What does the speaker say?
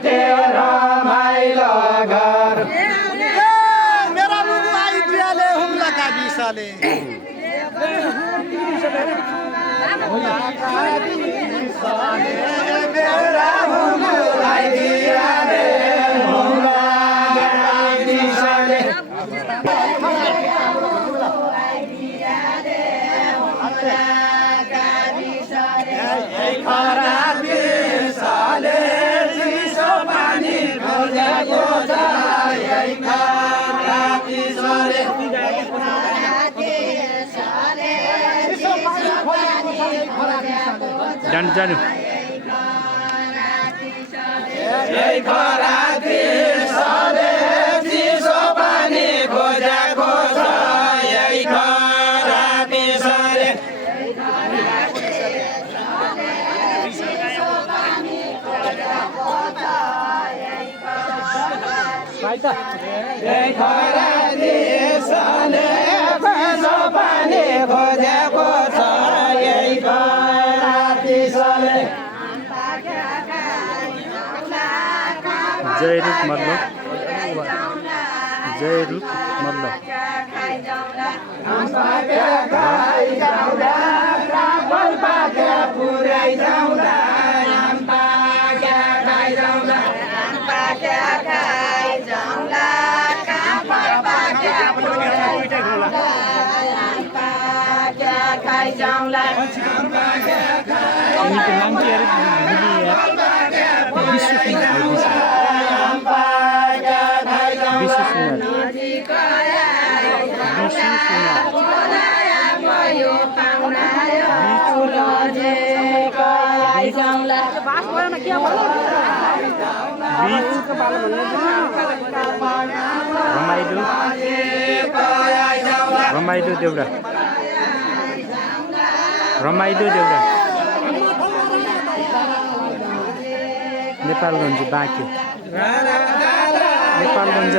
बाटे रमाइलो घर मेरा बुबु आइडियाले हुम्लाका बिसाले मेरा बुबु आइडियाले हुम्लाका बिसाले जानु जानु चिसो पानी खोजेको छ यही खराबी सरे यही खराबी सरे चिसो पानी खोजेको छ यही खराबी सरे जय रूप मल्ल जय रूप मल्ल यिनीको नाम के अरे विश्व सुन्दर विश्व सुन्दर रमाइलो देउरा रमाइलो देउरा नेपालगञ्ज बाँके नेपालगञ्ज